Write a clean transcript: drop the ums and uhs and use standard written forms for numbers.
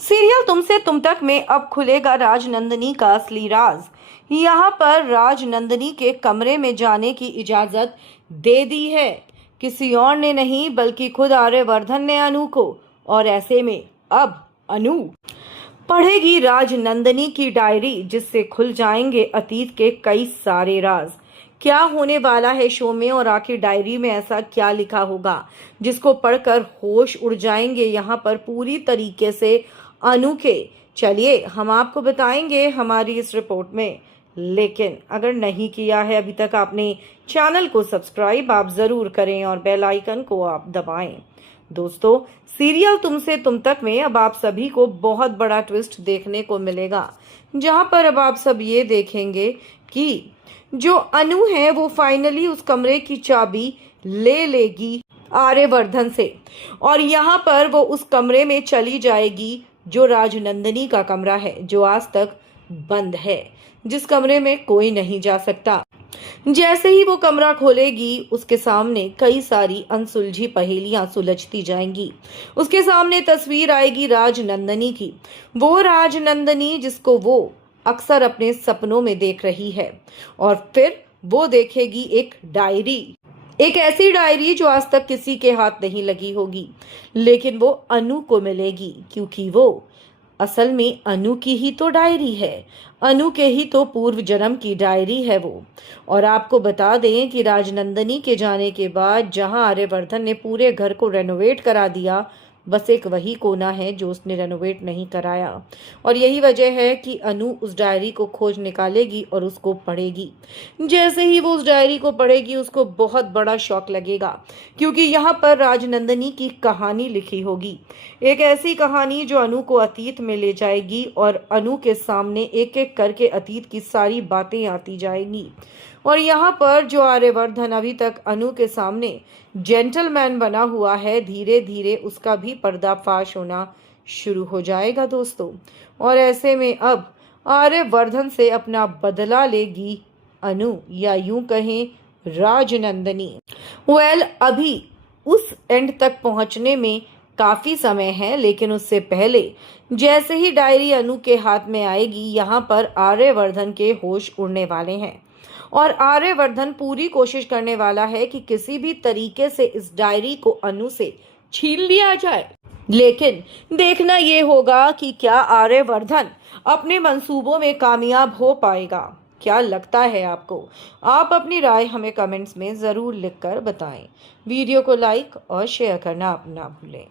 Serial तुमसे तुम तक में अब खुलेगा राजनंदिनी का असली राज। यहाँ पर राजनंदिनी के कमरे में जाने की इजाजत दे दी है, किसी और ने नहीं बल्कि खुद आर्यवर्धन ने अनु को। और ऐसे में अब अनु पढ़ेगी राजनंदिनी की डायरी, जिससे खुल जाएंगे अतीत के कई सारे राज। क्या होने वाला है शो में और आखिर डायरी में ऐसा क्या लिखा होगा जिसको पढ़कर होश उड़ जाएंगे यहाँ पर पूरी तरीके से अनु के। चलिए हम आपको बताएंगे हमारी इस रिपोर्ट में। लेकिन अगर नहीं किया है अभी तक आपने चैनल को सब्सक्राइब, आप जरूर करें और बेल आइकन को आप दबाएं। दोस्तों, सीरियल तुमसे तुम तक में अब आप सभी को बहुत बड़ा ट्विस्ट देखने को मिलेगा, जहां पर अब आप सब ये देखेंगे कि जो अनु है वो फाइनली उस कमरे की चाबी ले लेगी आर्यवर्धन से, और यहाँ पर वो उस कमरे में चली जाएगी जो राजनंदिनी का कमरा है, जो आज तक बंद है, जिस कमरे में कोई नहीं जा सकता। जैसे ही वो कमरा खोलेगी उसके सामने कई सारी अनसुलझी पहेलियां सुलझती जाएंगी। उसके सामने तस्वीर आएगी राजनंदिनी की, वो राजनंदिनी जिसको वो अक्सर अपने सपनों में देख रही है। और फिर वो देखेगी एक डायरी, एक ऐसी डायरी जो आज तक किसी के हाथ नहीं लगी होगी, लेकिन वो अनु को मिलेगी, क्योंकि वो असल में अनु की ही तो डायरी है, अनु के ही तो पूर्व जन्म की डायरी है वो। और आपको बता दें कि राजनंदिनी के जाने के बाद जहां आर्यवर्धन ने पूरे घर को रेनोवेट करा दिया, बस एक वही कोना है जो उसने रेनोवेट नहीं कराया। और यही वजह है कि अनु उस डायरी को खोज निकालेगी और उसको पढ़ेगी। जैसे ही वो उस डायरी को पढ़ेगी उसको बहुत बड़ा शॉक लगेगा, क्योंकि यहाँ पर राजनंदिनी की कहानी लिखी होगी, एक ऐसी कहानी जो अनु को अतीत में ले जाएगी और अनु के सामने एक एक करके अतीत की सारी बातें आती जाएंगी। और यहाँ पर जो आर्यवर्धन अभी तक अनु के सामने जेंटलमैन बना हुआ है, धीरे धीरे उसका भी पर्दाफाश होना शुरू हो जाएगा दोस्तों। और ऐसे में अब आर्यवर्धन से अपना बदला लेगी अनु, या यूं कहें राजनंदिनी। अभी उस एंड तक पहुंचने में काफी समय है, लेकिन उससे पहले जैसे ही डायरी अनु के हाथ में आएगी, यहाँ पर आर्यवर्धन के होश उड़ने वाले हैं। और आर्यवर्धन पूरी कोशिश करने वाला है कि किसी भी तरीके से इस डायरी को अनु से छीन लिया जाए। लेकिन देखना यह होगा कि क्या आर्यवर्धन अपने मंसूबों में कामयाब हो पाएगा। क्या लगता है आपको? आप अपनी राय हमें कमेंट्स में जरूर लिखकर बताएं। वीडियो को लाइक और शेयर करना ना भूलें।